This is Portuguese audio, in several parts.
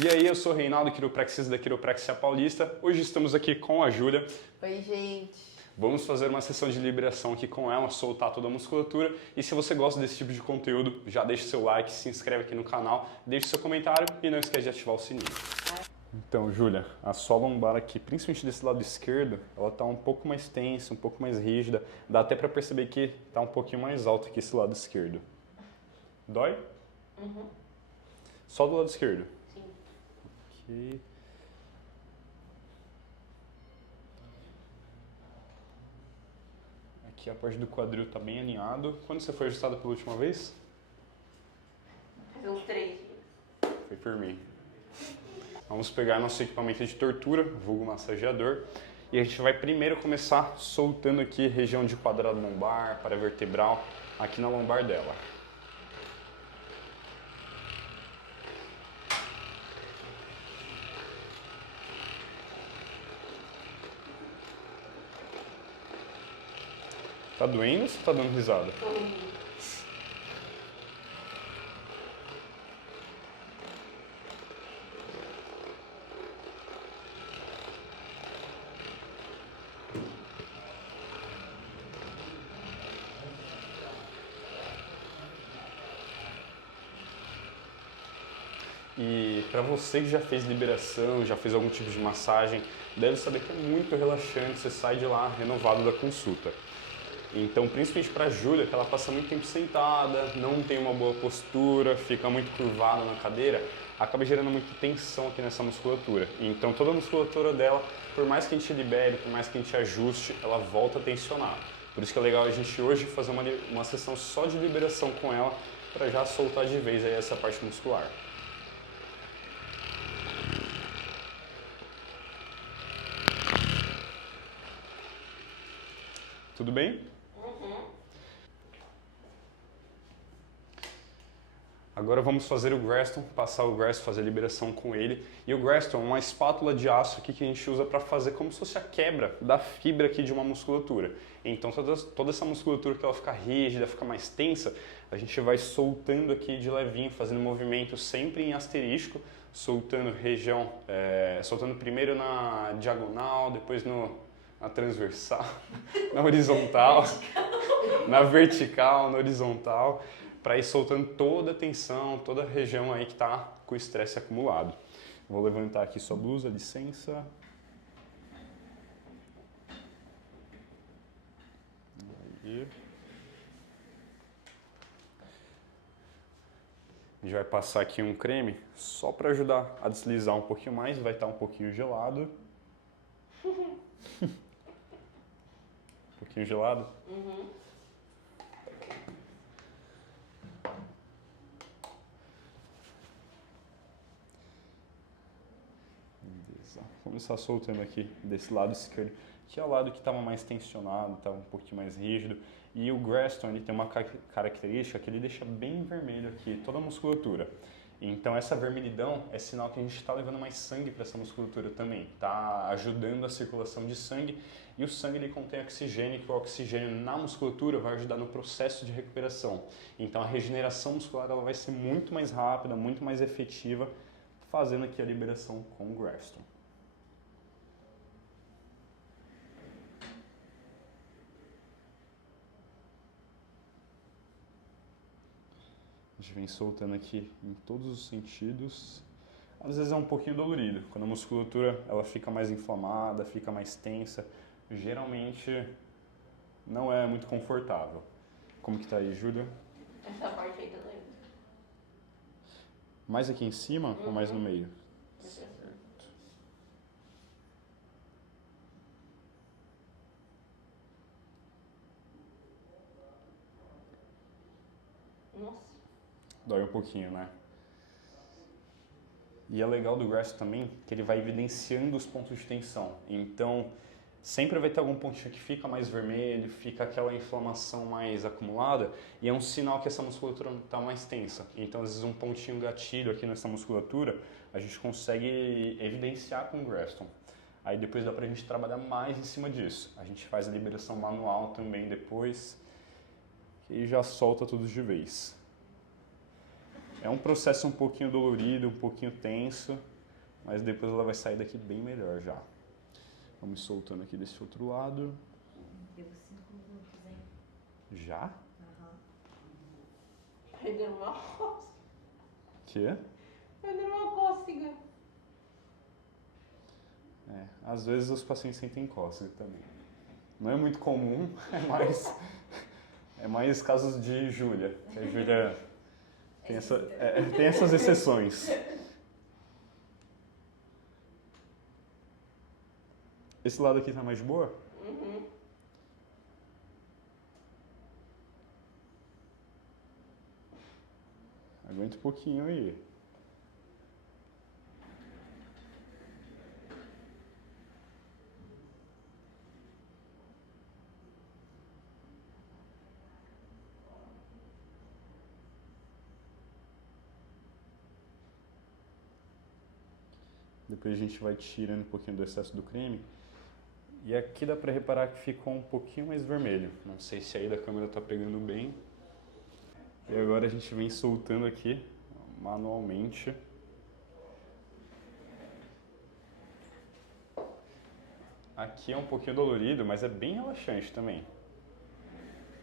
E aí, eu sou o Reinaldo, quiropraxista da Quiropraxia Paulista. Hoje estamos aqui com a Júlia. Oi, gente. Vamos fazer uma sessão de liberação aqui com ela, soltar toda a musculatura. E se você gosta desse tipo de conteúdo, já deixa seu like, se inscreve aqui no canal, deixa seu comentário e não esquece de ativar o sininho. Então, Júlia, a sua lombar aqui, principalmente desse lado esquerdo, ela tá um pouco mais tensa, um pouco mais rígida. Dá até pra perceber que tá um pouquinho mais alto que esse lado esquerdo. Dói? Uhum. Só do lado esquerdo? Sim. Ok. Aqui a parte do quadril está bem alinhado. Quando você foi ajustado pela última vez? Faz uns 3 dias. Foi por mim. Vamos pegar nosso equipamento de tortura, vulgo massageador, e a gente vai primeiro começar soltando aqui região de quadrado lombar, paravertebral, aqui na lombar dela. Tá doendo ou você tá dando risada? Tô rindo. E para você que já fez liberação, já fez algum tipo de massagem, deve saber que é muito relaxante, você sai de lá renovado da consulta. Então, principalmente para a Júlia, que ela passa muito tempo sentada, não tem uma boa postura, fica muito curvada na cadeira, acaba gerando muita tensão aqui nessa musculatura. Então, toda a musculatura dela, por mais que a gente libere, por mais que a gente ajuste, ela volta a tensionar. Por isso que é legal a gente hoje fazer uma sessão só de liberação com ela, para já soltar de vez aí essa parte muscular. Tudo bem? Uhum. Agora vamos fazer o Graston, passar o Graston, fazer a liberação com ele. E o Graston é uma espátula de aço aqui que a gente usa para fazer como se fosse a quebra da fibra aqui de uma musculatura. Então toda essa musculatura que ela fica rígida, fica mais tensa, a gente vai soltando aqui de levinho, fazendo movimento sempre em asterístico, soltando região, soltando primeiro na diagonal, depois na transversal, na horizontal, na vertical, na horizontal, para ir soltando toda a tensão, toda a região aí que está com o estresse acumulado. Vou levantar aqui sua blusa, licença. Aí. A gente vai passar aqui um creme só para ajudar a deslizar um pouquinho mais, vai estar um pouquinho gelado. Um pouquinho gelado? Uhum. Beleza. Vou começar soltando aqui desse lado esquerdo, que é o lado que estava mais tensionado, estava um pouquinho mais rígido. E o Graston ele tem uma característica que ele deixa bem vermelho aqui toda a musculatura. Então essa vermelhidão é sinal que a gente está levando mais sangue para essa musculatura também, está ajudando a circulação de sangue, e o sangue ele contém oxigênio, que o oxigênio na musculatura vai ajudar no processo de recuperação. Então a regeneração muscular ela vai ser muito mais rápida, muito mais efetiva, fazendo aqui a liberação com o Graston. A gente vem soltando aqui em todos os sentidos. Às vezes é um pouquinho dolorido. Quando a musculatura ela fica mais inflamada, fica mais tensa, geralmente não é muito confortável. Como que tá aí, Júlia? Essa parte aí tá doendo. Mais aqui em cima ou mais no meio? Certo. Nossa. Dói um pouquinho, né? E é legal do Graston também que ele vai evidenciando os pontos de tensão. Então, sempre vai ter algum pontinho que fica mais vermelho, fica aquela inflamação mais acumulada, e é um sinal que essa musculatura está mais tensa. Então, às vezes, um pontinho gatilho aqui nessa musculatura, a gente consegue evidenciar com o Graston. Aí depois dá pra gente trabalhar mais em cima disso. A gente faz a liberação manual também depois, e já solta tudo de vez. É um processo um pouquinho dolorido, um pouquinho tenso, mas depois ela vai sair daqui bem melhor já. Vamos soltando aqui desse outro lado. Deu 5 minutos, hein? Já? Aham. Perdeu uma cócega. Que? Perdeu uma cócega. É, às vezes os pacientes sentem cócega também. Não é muito comum, é mais casos de Júlia. A Júlia tem essas exceções. Esse lado aqui tá mais de boa? Uhum. Aguenta um pouquinho aí. Depois a gente vai tirando um pouquinho do excesso do creme. E aqui dá pra reparar que ficou um pouquinho mais vermelho. Não sei se aí da câmera tá pegando bem. E agora a gente vem soltando aqui, manualmente. Aqui é um pouquinho dolorido, mas é bem relaxante também.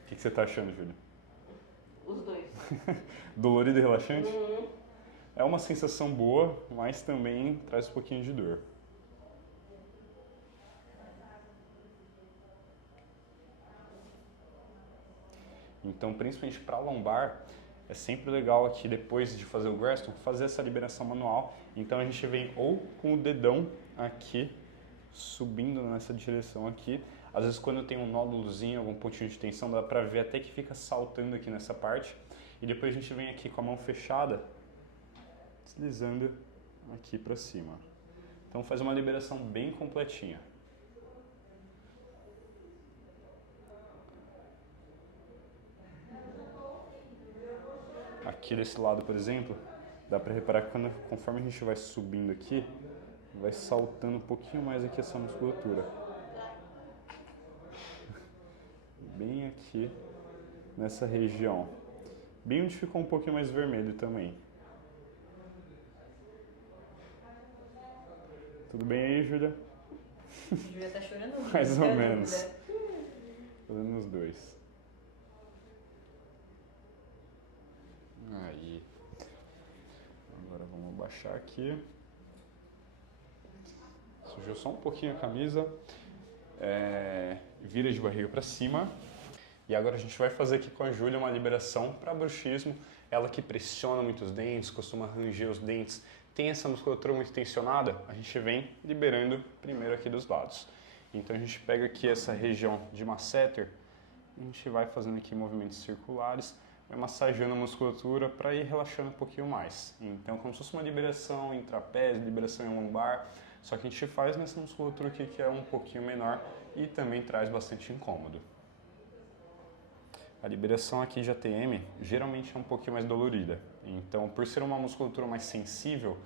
O que você tá achando, Júlia? Os dois. Dolorido e relaxante? Uhum. É uma sensação boa, mas também traz um pouquinho de dor. Então, principalmente para lombar, é sempre legal aqui, depois de fazer o Graston, fazer essa liberação manual. Então, a gente vem ou com o dedão aqui, subindo nessa direção aqui. Às vezes, quando tem um nódulozinho, algum pontinho de tensão, dá pra ver até que fica saltando aqui nessa parte. E depois a gente vem aqui com a mão fechada, deslizando aqui para cima. Então faz uma liberação bem completinha. Aqui desse lado, por exemplo, dá para reparar que conforme a gente vai subindo aqui, vai saltando um pouquinho mais aqui essa musculatura. Bem aqui nessa região. Bem onde ficou um pouquinho mais vermelho também. Tudo bem aí, Júlia? A Júlia tá chorando. Mais ou tá menos. dúvida. Fazendo os dois. Aí. Agora vamos abaixar aqui. Sujou só um pouquinho a camisa. Vira de barriga para cima. E agora a gente vai fazer aqui com a Júlia uma liberação para bruxismo. Ela que pressiona muito os dentes, costuma ranger os dentes, tem essa musculatura muito tensionada, a gente vem liberando primeiro aqui dos lados. Então a gente pega aqui essa região de masseter, a gente vai fazendo aqui movimentos circulares, vai massageando a musculatura para ir relaxando um pouquinho mais. Então como se fosse uma liberação em trapézio, liberação em lombar, só que a gente faz nessa musculatura aqui que é um pouquinho menor e também traz bastante incômodo. A liberação aqui de ATM geralmente é um pouquinho mais dolorida, então por ser uma musculatura mais sensível,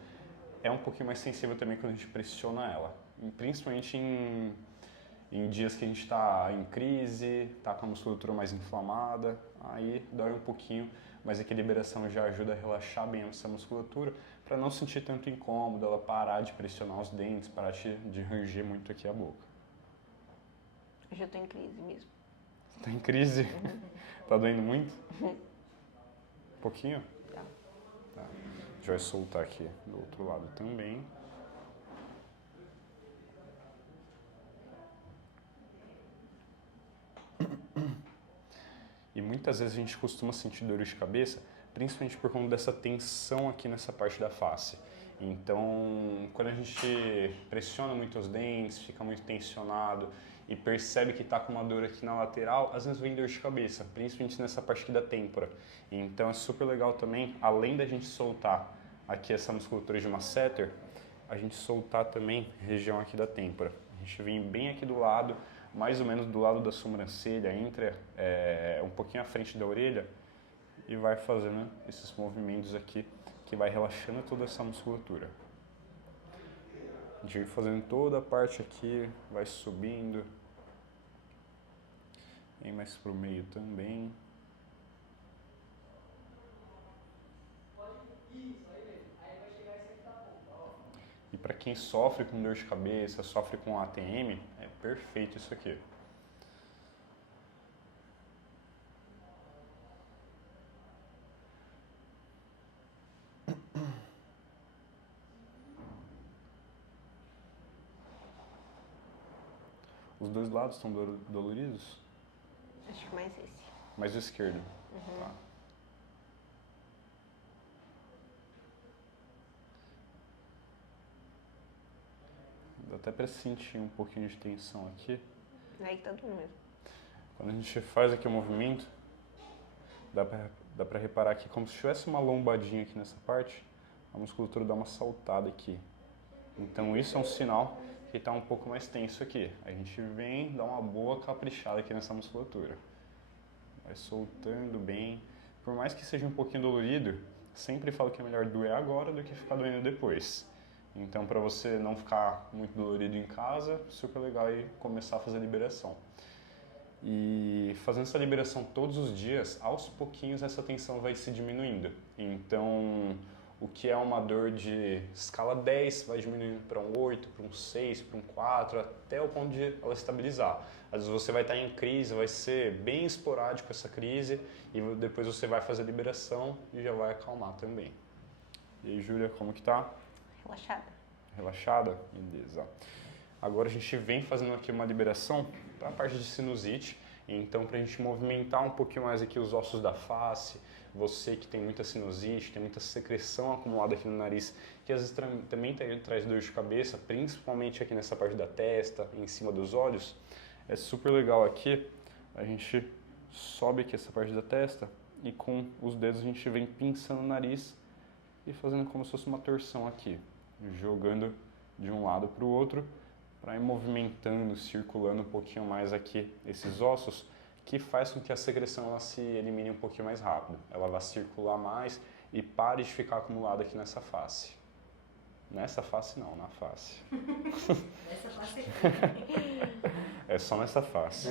é um pouquinho mais sensível também quando a gente pressiona ela, principalmente em dias que a gente está em crise, está com a musculatura mais inflamada, aí dói um pouquinho, mas aqui a liberação já ajuda a relaxar bem essa musculatura para não sentir tanto incômodo, ela parar de pressionar os dentes, parar de ranger muito aqui a boca. Eu já tô em crise mesmo. Tá em crise? Tá doendo muito? Um pouquinho? Tá. Tá. A gente vai soltar aqui do outro lado também. E muitas vezes a gente costuma sentir dor de cabeça, principalmente por conta dessa tensão aqui nessa parte da face. Então, quando a gente pressiona muito os dentes, fica muito tensionado e percebe que está com uma dor aqui na lateral, às vezes vem dor de cabeça, principalmente nessa parte aqui da têmpora. Então é super legal também, além da gente soltar aqui essa musculatura de masseter, a gente soltar também a região aqui da têmpora. A gente vem bem aqui do lado, mais ou menos do lado da sobrancelha, entre um pouquinho à frente da orelha, e vai fazendo esses movimentos aqui, que vai relaxando toda essa musculatura. A gente vai fazendo toda a parte aqui, vai subindo. Vem mais pro meio também. para quem sofre com dor de cabeça, sofre com ATM, é perfeito isso aqui. Os dois lados estão doloridos? Acho que mais esse. Mais o esquerdo. Tá. Dá até para sentir um pouquinho de tensão aqui. Aí tá doendo mesmo. Quando a gente faz aqui o movimento, dá pra reparar aqui como se tivesse uma lombadinha aqui nessa parte, a musculatura dá uma saltada aqui. Então isso é um sinal que está um pouco mais tenso aqui. A gente vem, dá uma boa caprichada aqui nessa musculatura. Vai soltando bem. Por mais que seja um pouquinho dolorido, sempre falo que é melhor doer agora do que ficar doendo depois. Então, para você não ficar muito dolorido em casa, super legal aí começar a fazer a liberação. E fazendo essa liberação todos os dias, aos pouquinhos essa tensão vai se diminuindo. Então, o que é uma dor de escala 10 vai diminuindo para um 8, para um 6, para um 4, até o ponto de ela estabilizar. Às vezes você vai estar em crise, vai ser bem esporádico essa crise, e depois você vai fazer a liberação e já vai acalmar também. E aí, Júlia, como que tá? Relaxada. Relaxada? Beleza. Agora a gente vem fazendo aqui uma liberação para a parte de sinusite. Então, para a gente movimentar um pouquinho mais aqui os ossos da face, você que tem muita sinusite, tem muita secreção acumulada aqui no nariz, que às vezes também traz dor de cabeça, principalmente aqui nessa parte da testa, em cima dos olhos, é super legal aqui. A gente sobe aqui essa parte da testa e com os dedos a gente vem pinçando o nariz e fazendo como se fosse uma torção aqui, jogando de um lado para o outro, para ir movimentando, circulando um pouquinho mais aqui esses ossos, que faz com que a secreção ela se elimine um pouquinho mais rápido. Ela vai circular mais e pare de ficar acumulada aqui nessa face. Nessa face não, na face. Nessa face aqui. É só nessa face.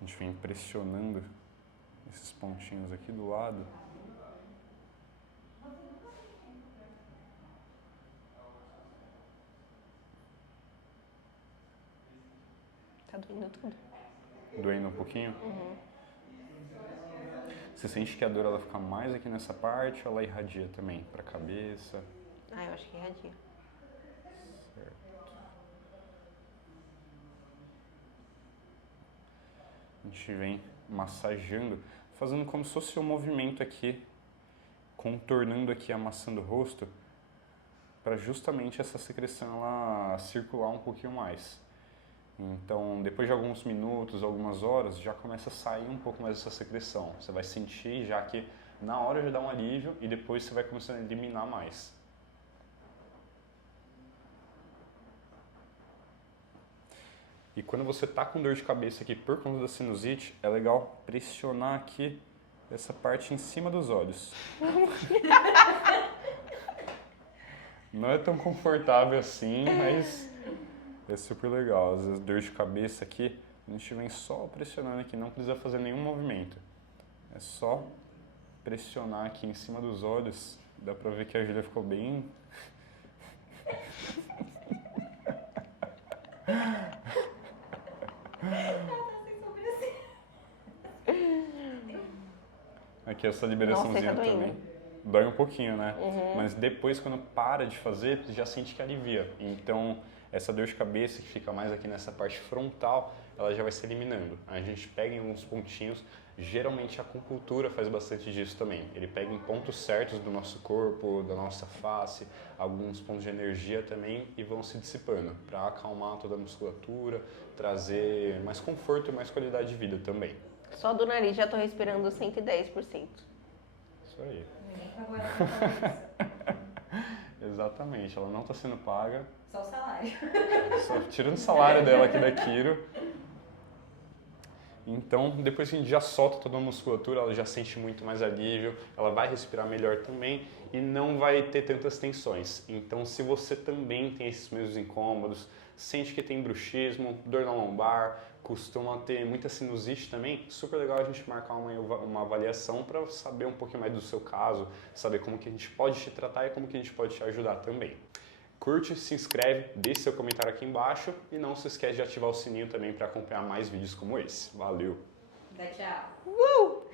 A gente vem pressionando esses pontinhos aqui do lado. Tá doendo tudo. Doendo um pouquinho? Você sente que a dor ela fica mais aqui nessa parte ou ela irradia também para a cabeça? Ah, eu acho que irradia. Certo. A gente vem massageando, fazendo como se fosse um movimento aqui, contornando aqui, amassando o rosto, para justamente essa secreção ela circular um pouquinho mais. Então, depois de alguns minutos, algumas horas, já começa a sair um pouco mais dessa secreção. Você vai sentir já que na hora já dá um alívio e depois você vai começando a eliminar mais. E quando você está com dor de cabeça aqui por conta da sinusite, é legal pressionar aqui essa parte em cima dos olhos. Não é tão confortável assim, mas é super legal. Às vezes dor de cabeça aqui, a gente vem só pressionando aqui, não precisa fazer nenhum movimento. É só pressionar aqui em cima dos olhos. Dá pra ver que a Júlia ficou bem... Aqui essa liberaçãozinha Nossa, tá também. Dói um pouquinho, né? Mas depois, quando para de fazer, já sente que alivia. Então, essa dor de cabeça que fica mais aqui nessa parte frontal, ela já vai se eliminando. A gente pega em uns pontinhos, geralmente a acupuntura faz bastante disso também. Ele pega em pontos certos do nosso corpo, da nossa face, alguns pontos de energia também e vão se dissipando para acalmar toda a musculatura, trazer mais conforto e mais qualidade de vida também. Só do nariz já tô respirando 110%. Isso aí. Ninguém pagou ela pra fazer Exatamente, ela não está sendo paga. isso. Só o salário. Só tirando o salário dela aqui da Quiro. Então, depois que a gente já solta toda a musculatura, ela já sente muito mais alívio, ela vai respirar melhor também e não vai ter tantas tensões. Então, se você também tem esses mesmos incômodos, sente que tem bruxismo, dor na lombar, costuma ter muita sinusite também, super legal a gente marcar uma avaliação para saber um pouquinho mais do seu caso, saber como que a gente pode te tratar e como que a gente pode te ajudar também. Curte, se inscreve, deixe seu comentário aqui embaixo e não se esquece de ativar o sininho também para acompanhar mais vídeos como esse. Valeu! Dá tchau.